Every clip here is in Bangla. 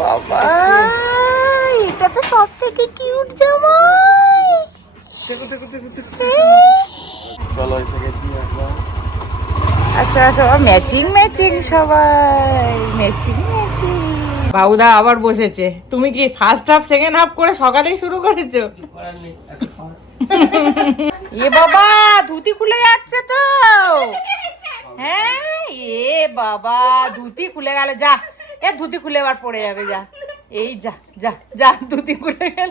বাবা, এটা তো সব থেকে কিউট জামাই। চলো এসে গেছি একবার। আচ্ছা আচ্ছা, ম্যাচিং ম্যাচিং সবাই, ম্যাচিং ম্যাচিং। বাবুদা আবার বসেছে। তুমি কি ফার্স্ট হাফ সেকেন্ড হাফ করে সকালেই শুরু করেছো? এ বাবা, ধুতি খুলে যাচ্ছে তো। হ্যাঁ, এ বাবা, ধুতি খুলে গেল। যা, এ ধুতি খুলে আবার পড়ে যাবে। যা, এই যা যা যা, ধুতি খুলে গেল।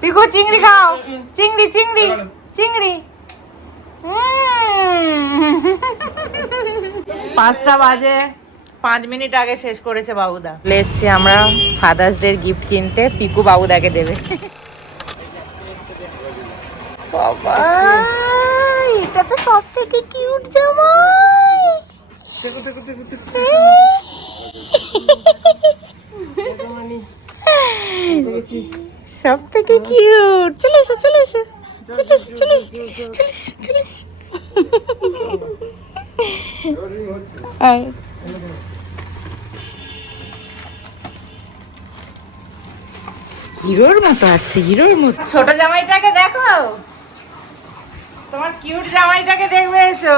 পিকু চিংড়ি খাও, চিংড়ি চিংড়ি চিংড়ি। 5টা বাজে, 5 মিনিট আগে শেষ করেছে বাবুদা। এসছি আমরা ফাদার্স ডে গিফট কিনতে, পিকু বাবুদাকে দেবে। বাবা, এটা তো সব থেকে কিউট জামাই। সব থেকে কিউট। চলে এসো চলে এসো চলে এসো চলে এসো চলে এসো চলে এসো। হিরোর মতো আসছে, হিরোর মতো। ছোট জামাইটাকে দেখো, তোমার কিউট জামাইটাকে দেখবে। এসো।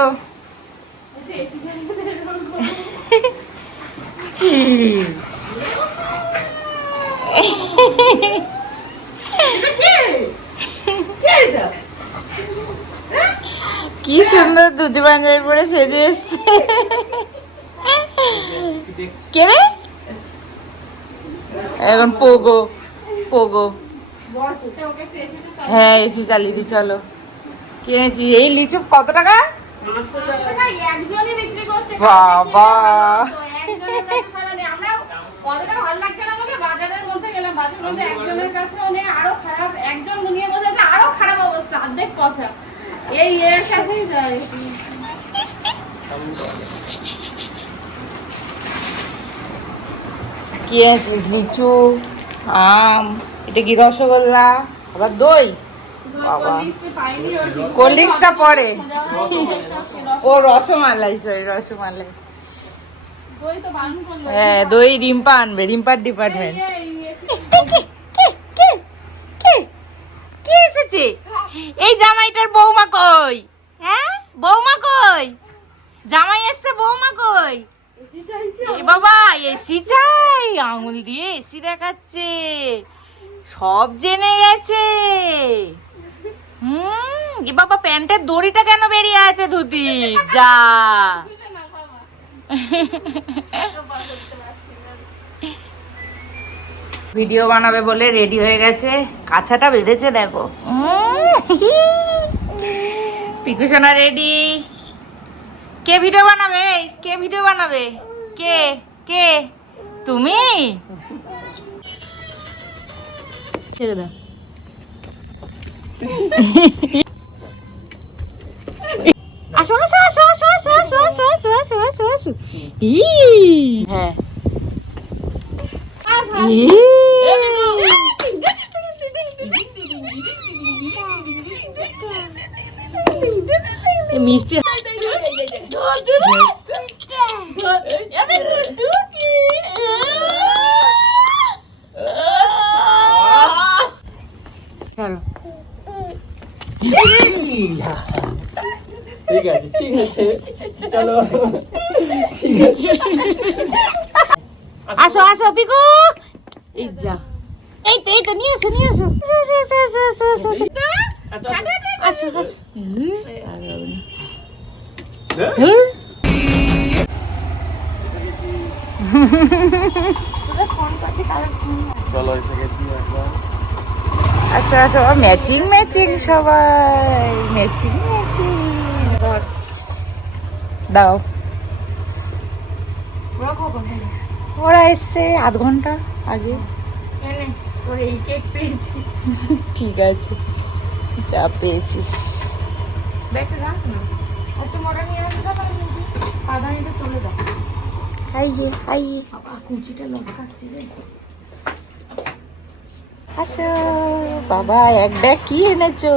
কি সুন্দর ধুতি পাঞ্জাবি পরে সেজে এসছে। কে রে? এখন পোগো পোগো। হ্যাঁ, এসি চালিয়ে দি। চলো, কিনেছি এই লিচু। কত টাকা? বাবা, কি আছিস? লিচু, আম, এটা কি রসগোল্লা, আবার দই। বাবা, কোল্ড ড্রিঙ্কসটা পরে। ও রসমালাই, সরি রসমালাই। হ্যাঁ, দই রিম্পা আনবে, রিম্পার ডিপার্টমেন্ট। কে এসেছে? এই জামাইটার বৌমা কই? হ্যাঁ, বৌমা কই? জামাই এসছে, বৌমা কই? এ বাবা, এসি চাই, আঙুল দিয়ে এসি দেখাচ্ছে। সব জেনে গেছে। এ বাবা, প্যান্টের দড়িটা কেন বেরিয়ে আছে ধুতি? যা, ভিডিও বানাবে বলে রেডি হয়ে গেছে। কাছাটা বেঁধেছে দেখো। পিকু সোনা রেডি। কে ভিডিও বানাবে? কে ভিডিও বানাবে? কে কে? তুমি? ছেড়ে দাও। আসো আসো আসো আসো আসো আসো আসো আসো আসো আসো আসো। হ্যাঁ, মিষ্টি। ঠিক আছে ঠিক আছে, চলো ঠিক আছে। আসো আসো পিকু। এই যা, এই তো নিয়ে এসো নিয়ে এসো। আসো আসো আসো। চলো এসে গেছি একবার। আচ্ছা আচ্ছা, ম্যাচিং ম্যাচিং সবাই, ম্যাচিং ম্যাচিং। দাও, ওরা এসছে আধ ঘন্টা আগে। ঠিক আছে, যা পেয়েছিস। আইয়ে আইয়ে, আসো। বাবা, এক ব্যাগ কি এনেছো?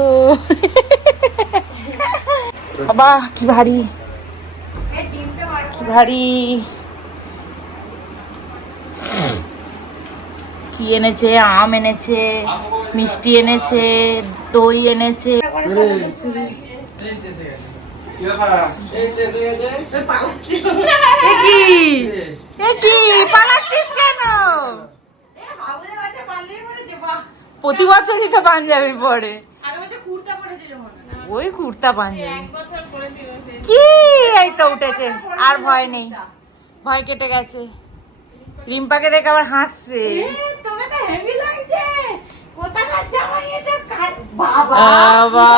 বাবা, কি ভারী, কি ভারী। কি এনেছে, আম এনেছে, মিষ্টি এনেছে, দই এনেছে। পালাচ্ছিস কেন? প্রতি বছরই তো পাঞ্জাবি পরে, ওই কুর্তা পাঞ্জাবি কি, এই তো উঠেছে, আর ভয় নেই, ভয় কেটে গেছে। রিম্পাকে দেখে আবার হাসছে। বাবা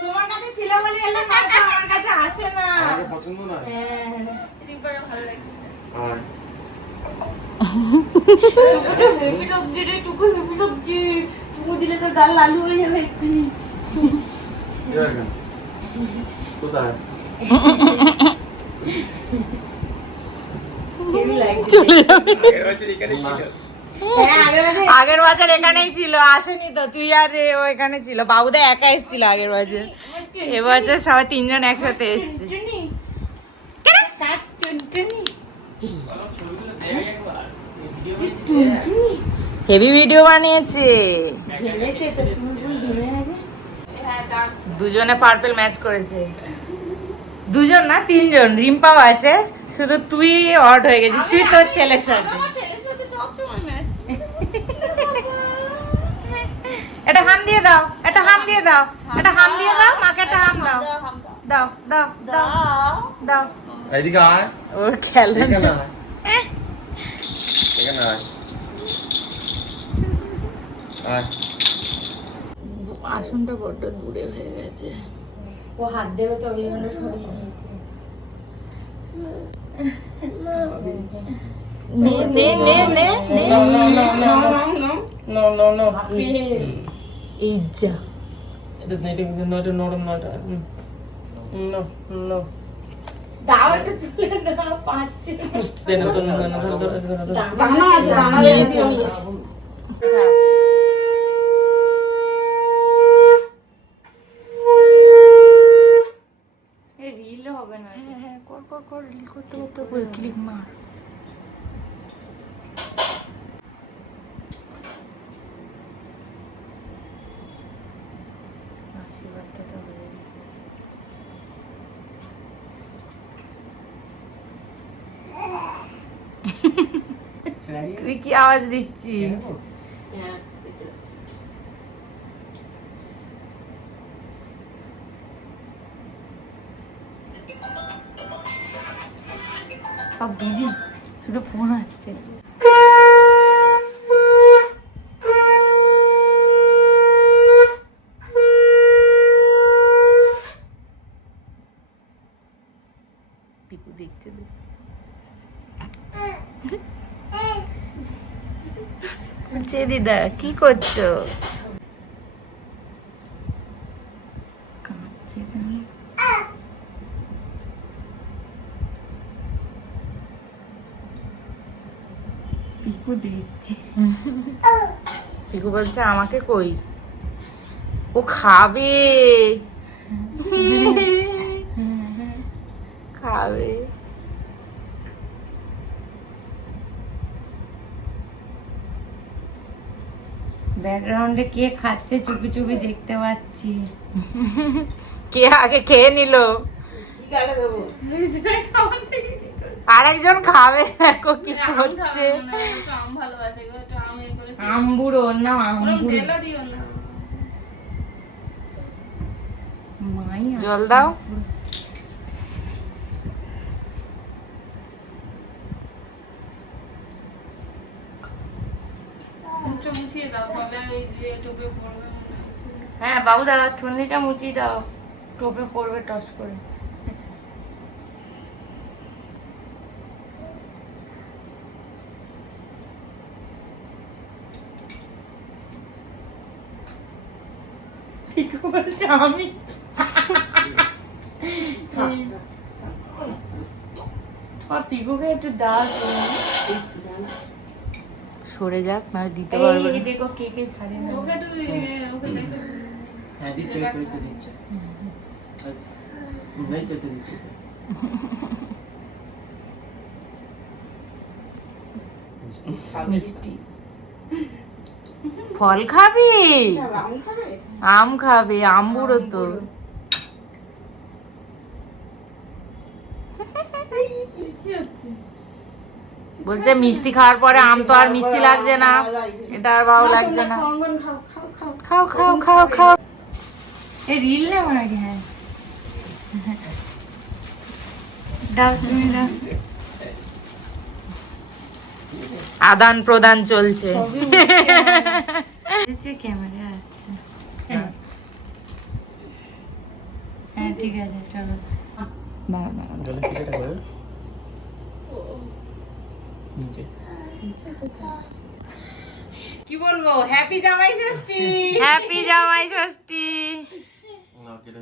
তোমার কাছে ছিল বলে এলো, না তো আমার কাছে আসে না। আমাকে পছন্দ না। রিম্পার ভালো লাগছে। আর টুকুটা হেভি লাগছে রে, টুকু হেভি লাগছে। টুকু দিলে তো ডাল লালু হয়ে যাবে এক্ষুনি। কোথায়? চলে যাবে। আগের বছর এখানেই ছিল, আসেনি তো, তুই আর ও এখানে ছিল। বাবুদা একা এসেছিল আগের বছর, এবছর সবাই তিনজন একসাথে এসছে। হেভি ভিডিও বানিয়েছে, দুজনে পার্পল ম্যাচ করেছে। দুজন না, তিনজন, রিম্পাও আছে, শুধু তুই অড হয়ে গেছিস, তুই তোর ছেলের সাথে। এটা হাম দিয়ে দাও, এটা হাম দিয়ে দাও, এটা হাম দিয়ে দাও, মাকে একটা হাম দাও, দাও দাও দাও দাও। এদিকে আয়, ও খেলে এখানে আয়, এখানে আয়, আয়। আসনটা বড্ড দূরে হয়ে গেছে, ও হাত দেবে তো ওই জন্য সরিয়ে দিয়েছে। নে নে নে নে নে, No, no, no. এই যা, এটা নরম না, এটা no, no. দাও একটু তুলে দাও, পাচ্ছি দেন তো না, দানা আছে, দানা লেগেছে। রিল হবে না? হ্যাঁ, কর কর কর, রিল করতে করতে ওই ক্লিক মার। তুই কি আওয়াজ দিচ্ছিস? বিজি, শুধু ফোন আসছে। পিকু দেখছে, দিদা কি করছো? পিকু দেখছি, পিকু বলছে আমাকে কই, ও খাবে খাবে। ব্যাকগ্রাউন্ডে কে খাচ্ছে চুপি চুপি দেখতে পাচ্ছি। কে আগে খেয়ে নিল, আরেকজন খাবে, দেখো কি করছে। আমবুড়ো, ওর নাম আমবুড়ো। জল দাও। হ্যাঁ বাবু দাদা, থুন্নিটা মুছিয়ে দাও, টোপে পড়বে টস করে। বলছে আমি পিকুকে একটু দাও, সরে যাক, না দিতে পারবে। দেখো কে কে ছাড়ে না। হ্যাঁ দিচ্ছে, দিচ্ছে। মিষ্টি ফল খাবি? আম খাবে, আম বুড়ো তো। বলছে মিষ্টি খাওয়ার পরে আম তো আর মিষ্টি লাগছে না, এটা আর ভালো লাগছে না। খাও খাও খাও খাও। এ রিল না আমার আগে। হ্যাঁ দাও তুমি দাও। আদান প্রদান চলছে। ক্যামেরা আসছে। হ্যাঁ ঠিক আছে চলো। না না কি বলবো, হ্যাপি জামাই ষষ্ঠী। হ্যাপি জামাই ষষ্ঠী।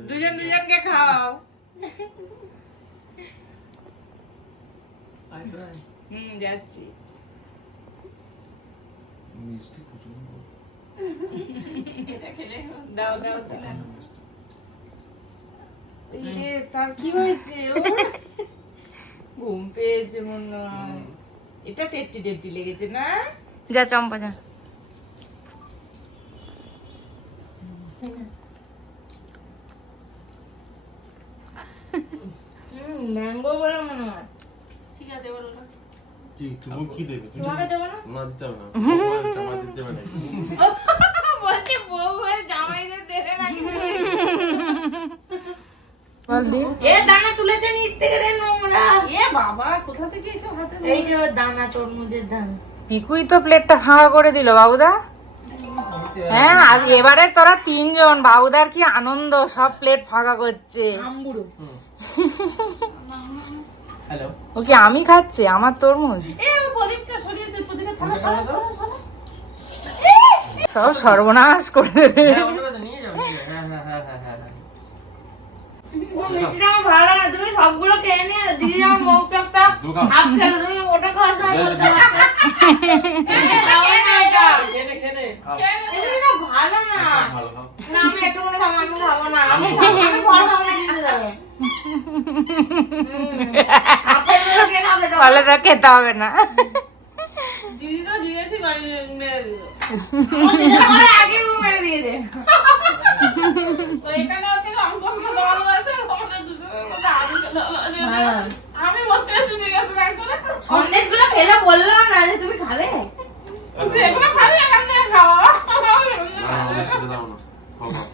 দুজন দুজনকে খাওয়াও। যাচ্ছি। দাও দাও তার কি হয়েছে? ঘুম পেয়েছে মনে হয়। এটা টেট্টি টেট্টি লেগেছে না? যা চম্পা যা। ম্যাঙ্গো বলে মনে হয়। ঠিক আছে বলো না। কি তুমি কি দেবে? তোমাকে দেব না? না দিতে হবে না। বউ জামাই দিতে হবে না। বলছি বউ হয়ে জামাইদের দেবে না। বল দি। এ দানা তুলেছে নিচ থেকে রে নোংরা। এ বাবা কোথা থেকে এসব হাতে? এই যে দানা, তরমুজের দানা। পিকুই তো প্লেটটা ফাঁকা করে দিল বাবুদা। হ্যাঁ আর এবারে তোরা তিনজন, বাবুদার কি আনন্দ, সব প্লেট ফাঁকা করছে। আমবুড়ো। হ্যালো। ও কি আমি খাচ্ছি আমার তরমুজ? এ প্রদীপটা সরিয়ে দে, প্রদীপের থালা সরা সরা সরা। সব সর্বনাশ করে দেবে। হ্যাঁ ওটা তো নিয়ে যাও। হ্যাঁ হ্যাঁ হ্যাঁ হ্যাঁ হ্যাঁ। মিষ্টিটা আমার ভালো লাগে না, তুমি সবগুলো খেয়ে নিয়ে দিদি আমার মৌচাকটা হাফ ফেলে, তুমি ওটা খাওয়ার সময় বলতে পারতে। খেনে এটা ভালো না। ভালো খাও। না আমি একটু করে খাবো, আমি খাবো না। আমি ফল খাবো না, দিতে দেবো। আপেলগুলো কে খাবে? বলে তো খেতে হবে না। দিদি তো দিয়েছি, বাড়ি মেরে দিল। আমার আগে মেরে দিয়েছে। এখানে হচ্ছে অঙ্কনকে দল আছে, আমাদের দুজনের মধ্যে আদিকে দল আছে। আমি বসে আছি জিজ্ঞাসা ব্যাগ করে। সন্দেশগুলো ফেলে বললাম না যে তুমি খাবে। তুমি এগুলো খাবে, এখান থেকে খাও। না না সেটা দাও না। খাও খাও।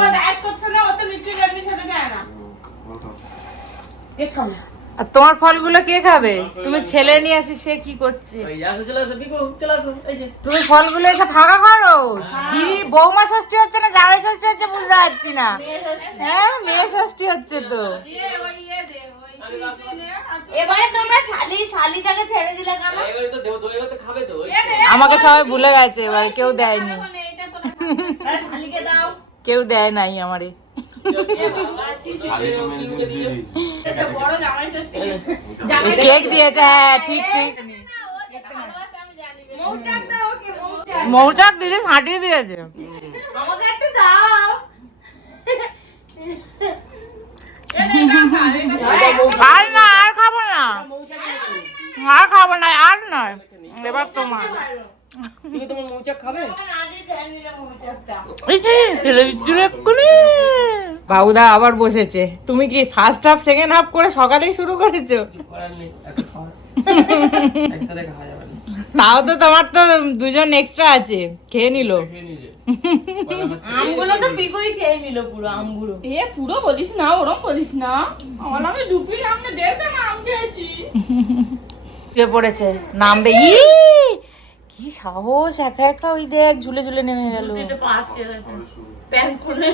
ও ডায়েট করছে না, ও তো মিষ্টি চাটনি খেতে চায় না। খাও খাও। কেক খাবে। আর তোমার ফলগুলো কে খাবে? তুমি ছেলে নিয়ে আসি, সে কি করছে? ওই আসো চলে আসো বিকু চলে আসো এই যে তুমি ফলগুলো এসে ফাঁকা করো। দিদি বৌমা ষষ্ঠী হচ্ছে না জামাই ষষ্ঠী হচ্ছে বুঝতে পারছি না। হ্যাঁ মেয়ে ষষ্ঠী হচ্ছে তো। এবারে তোমরা শালিটাকে ছেড়ে দিলে কেন? এবারে তো দেব, এবারে তো খাবে তো। আমাকে সবাই ভুলে গেছে, এবার কেউ দেয়নি। শালিকে দাও। কেউ দেয় নাই আমারে। আগে তো মেরে দিয়ে দিয়েছি। বড় জামাই ষষ্ঠী। কেক দিয়েছে, হ্যাঁ ঠিক ঠিক। মৌচাক দাও ওকে, মৌচাক। মৌচাক দিদি ফাটিয়ে দিয়েছে। আমাকে একটু দাও। আর না, আর খাবো না, আর খাবো না, আর নয়, এবার তোমার। বিকু তোমার মৌচাক খাবে? বাবুদা আবার বসেছে। তুমি কি ফার্স্ট হাফ সেকেন্ড হাফ করে সকালেই শুরু করেছো? করার নেই, একটা খাওয়া। একসাথে খাওয়া যাবে না। তাও তো তোমার তো দুজন এক্সট্রা আছে, খেয়ে নিলো। খেয়ে নিয়ে যে। আমগুলো তো পিকুই খেয়ে নিল পুরো আমগুলো। এ পুরো বলিস না, ওরম বলিস না। আমার আমি ডুবি আমনে দেখবে না আম খেয়েছি। কে পড়েছে নামবে। ই কি সাহস, একা একা ওই দেখ ঝুলে ঝুলে নেমে গেল। প্যান্ট খুলে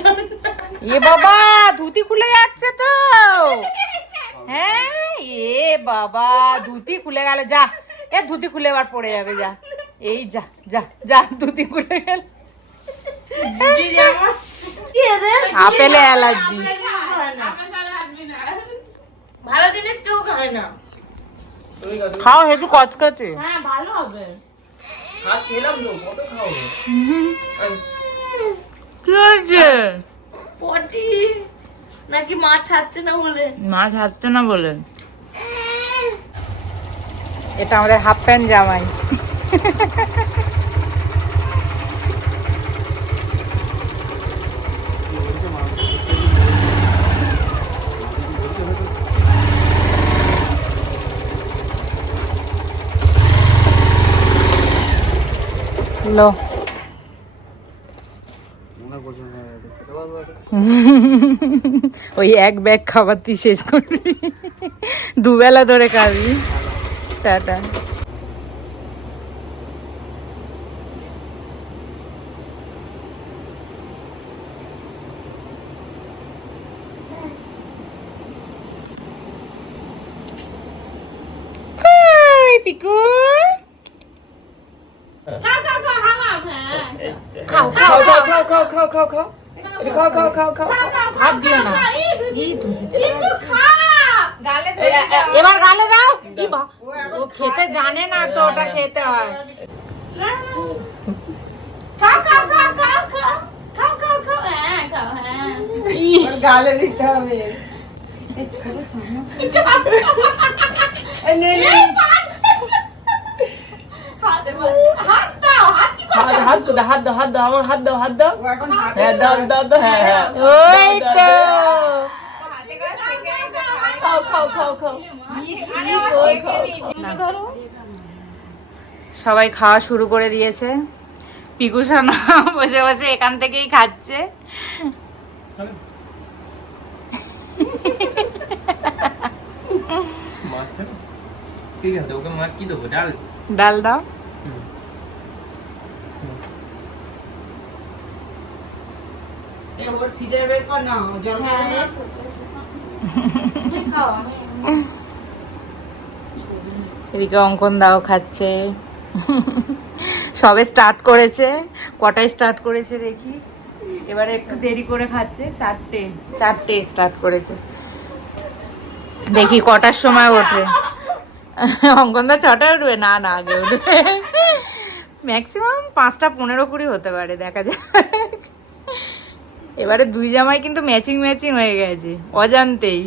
এ বাবা ধুতি খুলে যাচ্ছে তো। হ্যাঁ এ বাবা ধুতি খুলে গেল। যা এ ধুতি খুলে এবার পড়ে যাবে। যা এই যা যা যা ধুতি খুলে গেল। আপেলে অ্যালার্জি। ভালো জিনিস কেউ খায় না। তুমি খাও, তুমি খাও একটু কচকচে। হ্যাঁ ভালো হবে। হাত খেলাম তো, কত খাও? কি হয়েছে? পটি নাকি মাছ ছাড়ছে না বলে? মাছ হাঁটছে না বলে। এটা আমাদের হাফ প্যান্ট জামাই। লো ওই এক ব্যাগ খাবার তুই শেষ করবি, দুবেলা ধরে খাবি। টাটা। পিকু খাও খাও খাও খাও খাও খাও খাও খাও খাও খাও খাও খাও হাত দিও না। এবার গালে দাও। ও খেতে জানে না তো, ওটা খেতে হয়। গালে দিতে হবে। এই ছোট চামচ এই নে নে হাত দাও হাত দাও হাত দাও আমার হাত দাও হাত দাও। ও এখন হ্যাঁ দাও দাও দাও হ্যাঁ হ্যাঁ ওই তো খাও খাও খাও খাও। সবাই খাওয়া শুরু করে দিয়েছে। পিকু সোনা বসে বসে এখান থেকেই খাচ্ছে। ঠিক আছে, ওকে মাছ কি দেবো? ডাল ডাল দাও। এ ওর ফিডার বের কর না, জল খাবে। এদিকে অঙ্কন দাও খাচ্ছে। সবে স্টার্ট করেছে। কটায় স্টার্ট করেছে দেখি, এবারে একটু দেরি করে খাচ্ছে। চারটে স্টার্ট করেছে। দেখি কটার সময় ওঠে। অঙ্কনদা 6টায় উঠবে? না না, আগে উঠবে। ম্যাক্সিমাম 5টা 15-20 হতে পারে, দেখা যায়। এবারে দুই জামাই কিন্তু ম্যাচিং হয়ে গেছে অজান্তেই।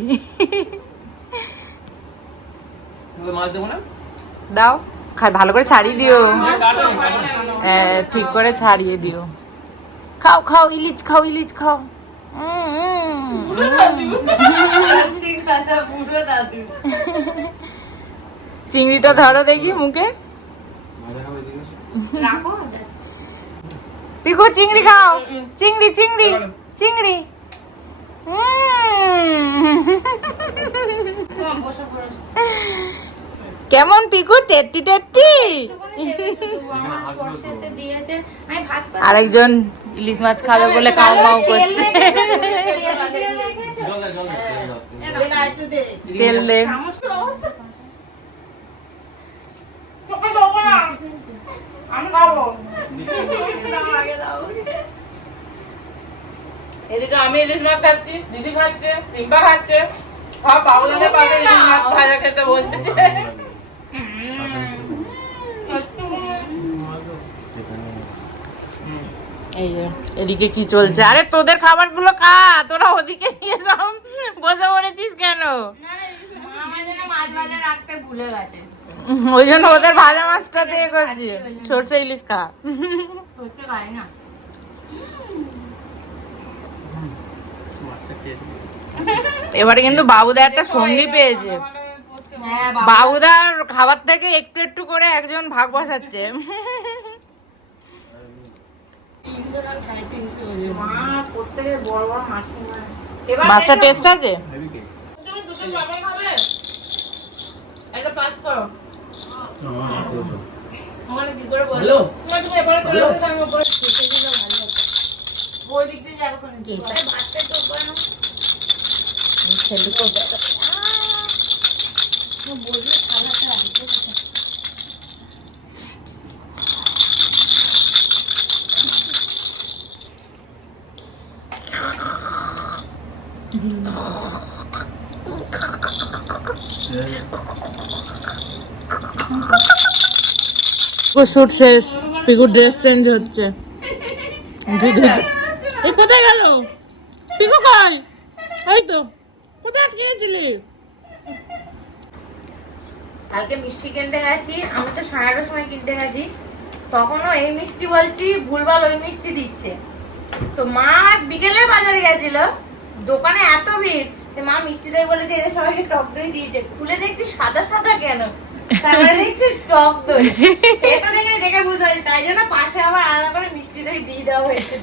মাছ দেবো না? দাও, ভালো করে ছাড়িয়ে দিও। হ্যাঁ, ঠিক করে ছাড়িয়ে দিও। খাও খাও, ইলিশ খাও, ইলিশ খাও। চিংড়িটা ধরো দেখি মুখে। পিকু চিংড়ি খাও, চিংড়ি চিংড়ি চিংড়ি। কেমন পিকু? টেট্টি টেট্টি। আরেকজন ইলিশ মাছ খাবে বলে কাউ মাউ করছে। তেল দে। এদিকে আমি ইলিশ মাছ খাচ্ছি, দিদি খাচ্ছে, রিম্পা খাচ্ছে, সব বাবুদাদের পাশে ইলিশ মাছ ভাজা খেতে বসেছে। এই যে এদিকে কি চলছে? আরে তোদের খাবার গুলো খা, তোরা ওদিকে নিয়ে সব বসে পড়েছিস কেন? ওই জন্য ওদের ভাজা মাছটা দিয়ে করছি। সরষে ইলিশ খা। এবারে কিন্তু বাবুদা একটা সঙ্গী পেয়েছে। বাবুদার খাবার থেকে একটু একটু করে একজন ভাগ বসাচ্ছে। মাছটা টেস্ট আছে? হ্যালো শুট শেষ। পিকু ড্রেস চেঞ্জ হচ্ছে। এই কোথায় গেল পিকু? কই? এই তো, কোথায় গিয়েছিলি? কালকে মিষ্টি কিনতে গেছি, আমি তো 11:30 সময় কিনতে গেছি, তখনও এই মিষ্টি বলছি, ভুলভাল ওই মিষ্টি দিচ্ছে। তো মা বিকেলে বাজারে গেছিল, দোকানে এত ভিড়, মা মিষ্টি দই বলেছে এদের সবাইকে টক দই দিয়েছে, খুলে দেখছি সাদা সাদা কেন, তারপরে দেখছি টক দই। এটা দেখে বুঝতে পারছি, তাই জন্য পাশে আবার আলাদা করে মিষ্টি দই দিয়ে দেওয়া হয়েছে।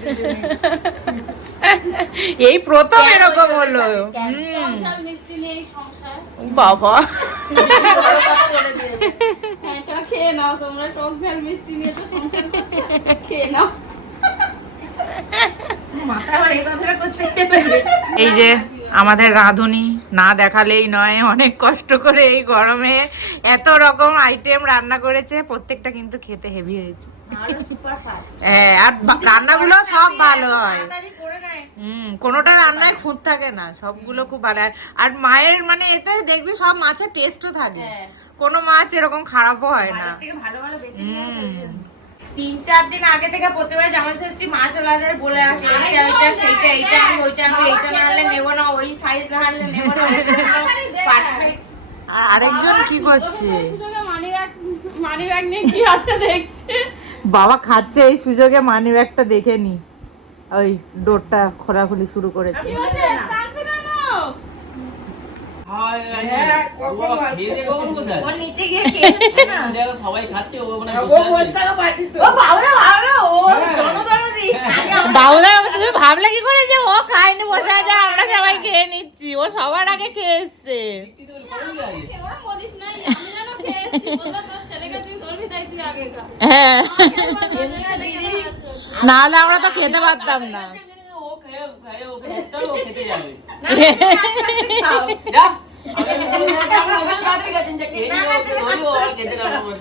এই প্রথম এরকম হলো। মিষ্টি নিয়ে সংসার বাবা খেয়ে নাও তোমরা, টক ঝাল মিষ্টি নিয়ে তো সংসার করছো, খেয়ে নাও। এই যে আমাদের রাঁধুনি না দেখালেই নয়, অনেক কষ্ট করে এই গরমে এত রকম আইটেম রান্না করেছে, প্রত্যেকটা কিন্তু খেতে হেভি হয়েছে। হ্যাঁ, আর রান্নাগুলো সব ভালো হয়। কোনোটা রান্নায় খুঁত থাকে না, সবগুলো খুব ভালো হয়। আর মায়ের মানে এতে দেখবি সব মাছের টেস্টও থাকে, কোনো মাছ এরকম খারাপও হয় না। 3-4 দিন আগে থেকে প্রতিবার জামা ষষ্ঠী মাছ ওলাদের বলে আসে, এইটা ওইটা সেইটা, এইটা আমি ওইটা আমি, এইটা না হলে নেবো না, ওই সাইজ না হলে নেবো না। আর আরেকজন কি করছে? মানি ব্যাগ নিয়ে কি আছে দেখছে, বাবা খাচ্ছে, এই সুযোগে মানি ব্যাগটা দেখে নি, ওই ডোরটা খোলাখুলি শুরু করেছে। নিচে গিয়ে খেয়েছে না, সবাই খাচ্ছে, ও মানে বাবুদা তুমি ভাবলে কি করে যে ও খায়নি বসে আছে, আমরা সবাই খেয়ে নিচ্ছি, ও সবার আগে খেয়ে এসছে। হ্যাঁ, নাহলে আমরা তো খেতে পারতাম না।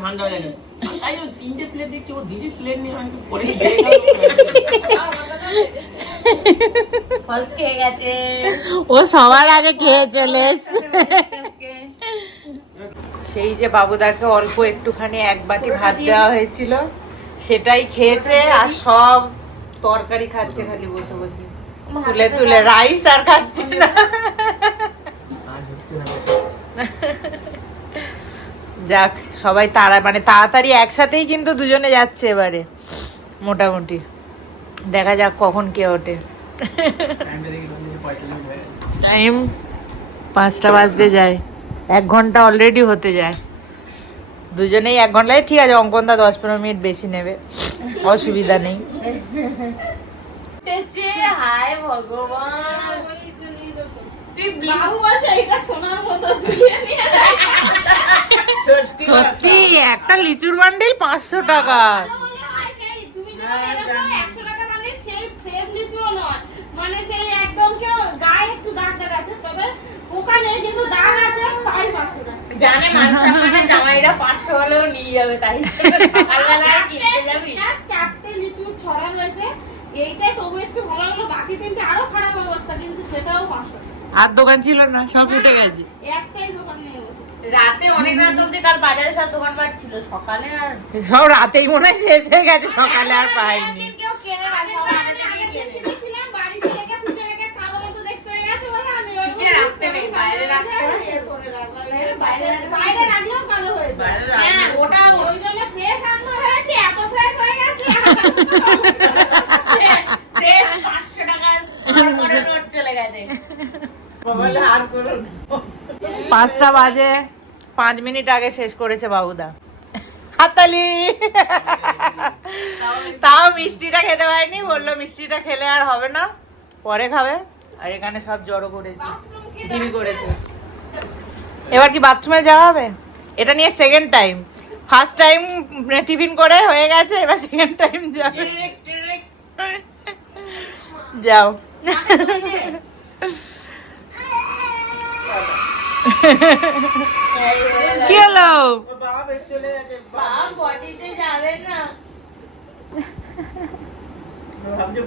ঠান্ডা হয়ে গেছে, তাই 3টে প্লেট দেখছি, ও দিদি প্লেট নিয়ে আমি পরে ও সবার আগে খেয়ে চলে এসছে। সেই যে বাবুদাকে অল্প একটুখানি 1 বাটি ভাত দেওয়া হয়েছিল, সেটাই খেয়েছে, আর সব তরকারি খাচ্ছে খালি বসে বসে, তুলে তুলে রাইস আর খাচ্ছে না। যাক, সবাই তাড়াতাড়ি একসাথেই কিন্তু দুজনে যাচ্ছে এবারে, মোটামুটি দেখা যাক কখন কে ওঠে। টাইম 5টা বাজতে যায়, 1 ঘন্টা অলরেডি হতে যায়, দুজনেই 1 ঘন্টায় ঠিক আছে। অঙ্কনদা 10-15 মিনিট বেশি নেবে, অসুবিধা নেই। হায় ভগবান, সত্যি একটা লিচুর বান্ডিল 500 টাকা। মানে সেই একদম কেউ গায়ে একটু দাগ দাগ আছে, তবে ওখানে কিন্তু দাগ আছে, তাই 500 টাকা। জানে মানুষ মানে জামাইরা 500 হলেও নিয়ে যাবে, তাই সকালবেলায় কিনতে যাবি। 4টে লিচুর ছড়া রয়েছে, এইটাই তবু একটু ভালো হলো, বাকি 3টে আরো খারাপ অবস্থা, কিন্তু সেটাও 500 টাকা। আর দোকান ছিল না, সব উঠে গেছে। একটাই দোকান নিয়ে বসেছে, রাতে অনেক রাত অবধি কাল বাজারে সব দোকানপাট ছিল, সকালে আর সব রাতেই মনে হয় শেষ হয়ে গেছে, সকালে আর পাইনি। কেউ কেনে না, সব আগে থেকে কিনেছিলাম, বাড়িতে রেখে ফুটে রেখে কালো মতো দেখতে হয়ে গেছে বলে আমি ওই রাখতে নেই, বাইরে রাখতে বাইরে রাখলেও কালো হয়েছে। হ্যাঁ, ওটা ওই জন্য ফ্রেশ আনতে হয়েছে, এত ফ্রেশ হয়ে গেছে। ফ্রেশ 500 টাকার করে নোট চলে গেছে। 5টা বাজে 5 মিনিট আগে শেষ করেছে বাবুদা। হাততালি। তাও মিষ্টিটা খেতে পারিনি, বললো মিষ্টিটা খেলে আর হবে না, পরে খাবে। আর এখানে সব জড়ো করেছি, টিভি করেছে। এবার কি বাথরুমে যাওয়া হবে? এটা নিয়ে second time, first time tiffin করে হয়ে গেছে, এবার সেকেন্ড টাইম যাবে। যাও। কি হলো? বডিতে যাবে না,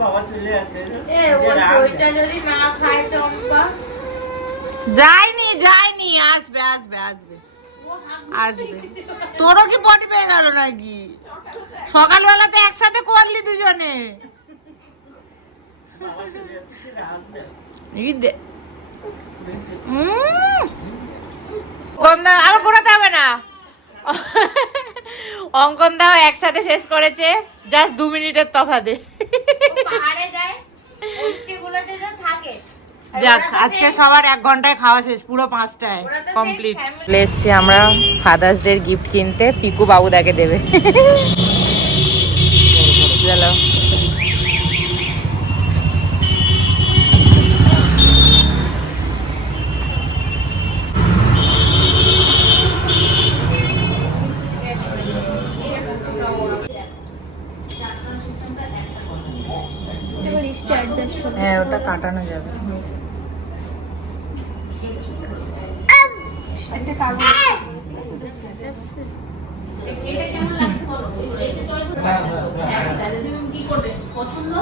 বাবা চলে যাচ্ছে। ওইটা যদি না খায় চম্পা। যায়নি, আসবে আসবে আসবে আসবে। তোরও কি বডি পেয়ে গেল নাকি? সকালবেলাতে একসাথে করলি দুজনে। আবার ঘোরাতে হবে না, অঙ্কন দাও একসাথে শেষ করেছে, জাস্ট 2 মিনিটের তফাতে। পাহাড়ে যায় হোমস্টেগুলোতে যা থাকে। যাক, আজকে সবার 1 ঘন্টায় খাওয়া শেষ, পুরো 5টায় কমপ্লিট। এসছি আমরা ফাদার্স ডে গিফট কিনতে, পিকু বাবুদাকে দেবে। চলো হ্যাঁ, ওটা কাটানো যাবে। কি করবে পছন্দ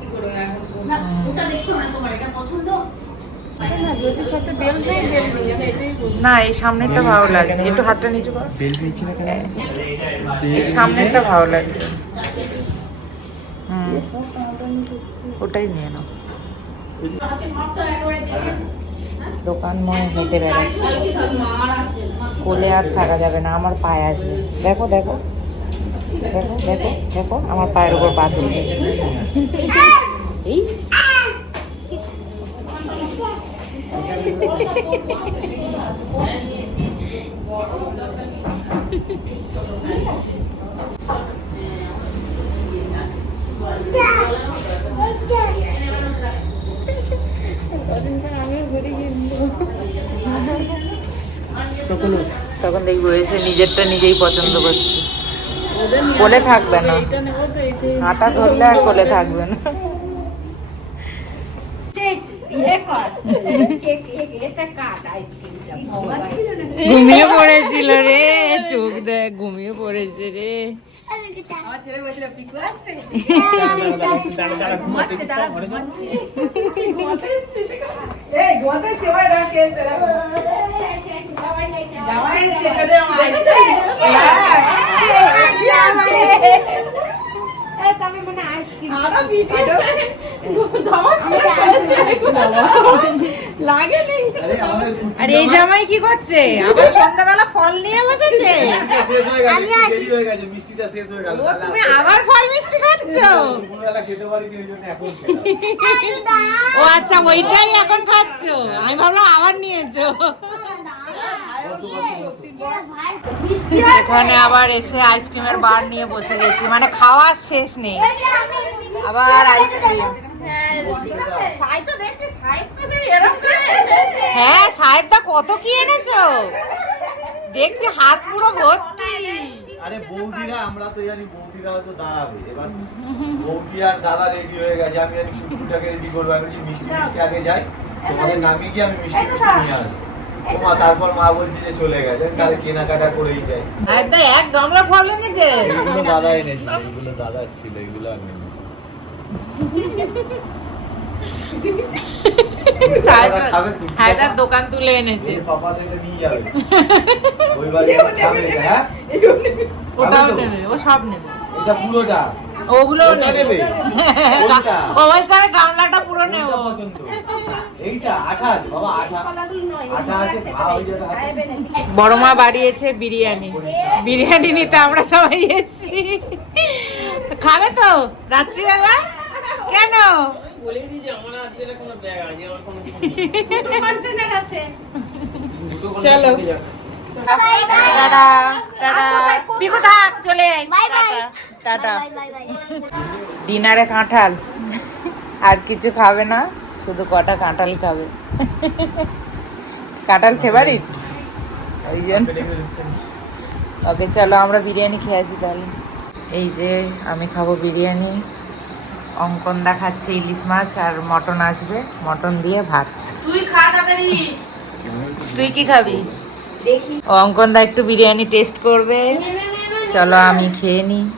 কি করবে ওটা দেখো না তোমার এটা পছন্দ না, এই সামনেরটা ভালো লাগছে, একটু হাতটা নিচু কর। এই সামনেরটা ভালো লাগছে। ওটাই নিয়ে নাও। দোকানময় হেঁটে বেড়াচ্ছে, কোলে আর থাকা যাবে না, আমার পায়ে আসবে। দেখো দেখো দেখো দেখো দেখো, আমার পায়ের উপর পা তুলবে। এই তখন দেখবো এসে নিজেরটা নিজেই পছন্দ করছে, কোলে থাকবে না, হাঁটা ধরলে আর কোলে থাকবে না। ঘুমিয়ে পড়েছিল রে, চোখ দেখ ঘুমিয়ে পড়েছে রে। আমার ছেলে বলছিল পিকু আসবে। এই ঘুমাতে ওই রাখে জামাই ছেড়ে আর এই জামাই কি করছে? আবার সন্ধ্যাবেলা ফল নিয়ে বসেছে। তুমি আবার ফল মিষ্টি খাচ্ছ? ও আচ্ছা, ওইটাই এখন খাচ্ছ। আমি ভাবলাম আবার নিয়েছো। এখানে আবার এসে আইসক্রিমের বার নিয়ে বসে গেছি, মানে খাওয়ার শেষ নেই, আবার আইসক্রিম। হ্যাঁ, সাহেবদা কত কি এনেছো দেখছি, হাত পুরো ভর্তি। আরে বৌদিরা, আমরা তো জানি বৌদিরা হয়তো দাঁড়াবে, এবার বৌদি আর দাদা রেডি হয়ে গেছে, আমি জানি সুচুটাকে রেডি করবো, আমি বলছি মিষ্টি মিষ্টি আগে যাই, তোমাদের নামিয়ে গিয়ে আমি মিষ্টি মিষ্টি নিয়ে আসবো। মা তারপর মা বলছে যে চলে গেছে, তাহলে কেনাকাটা করেই যাই। সাহেবদা 1 গামলা ফল এনেছে। এইগুলো দাদা এনেছিল, এইগুলো দাদা ছিল, এগুলো আমি এনেছি। সাহেবদার দোকান তুলে এনেছে। পাপা থেকে নিয়ে যাবে ওই বাড়ি খাবে, হ্যাঁ ওটাও নেবে, ও সব নেবে, এটা পুরোটা ওগুলো নেবে। ও বলছে আমি গামলাটা পুরো নেবো। পছন্দ এইটা আঠা আছে বাবা, আঠা আঠা আছে, ভালো হয়ে যাবে। বড় মা বাড়িয়েছে বিরিয়ানি, বিরিয়ানি নিতে আমরা সবাই এসেছি। খাবে তো রাত্রিবেলা? কেন? চলো টাটা টাটা, পিকু থাক, চলে আয়, টাটা। ডিনারে কাঁঠাল, আর কিছু খাবে না, শুধু কটা কাঁঠাল খাবে। কাঁঠাল ফেভারিট, ওই জন্য। ওকে চলো আমরা বিরিয়ানি খেয়ে আসি তাহলে। এই যে আমি খাবো বিরিয়ানি, অঙ্কনদা খাচ্ছে ইলিশ মাছ, আর মটন আসবে, মটন দিয়ে ভাত। তুই খা তাড়াতাড়ি। তুই কি খাবি? ও অঙ্কনদা একটু বিরিয়ানি টেস্ট করবে, চলো আমি খেয়ে নিই।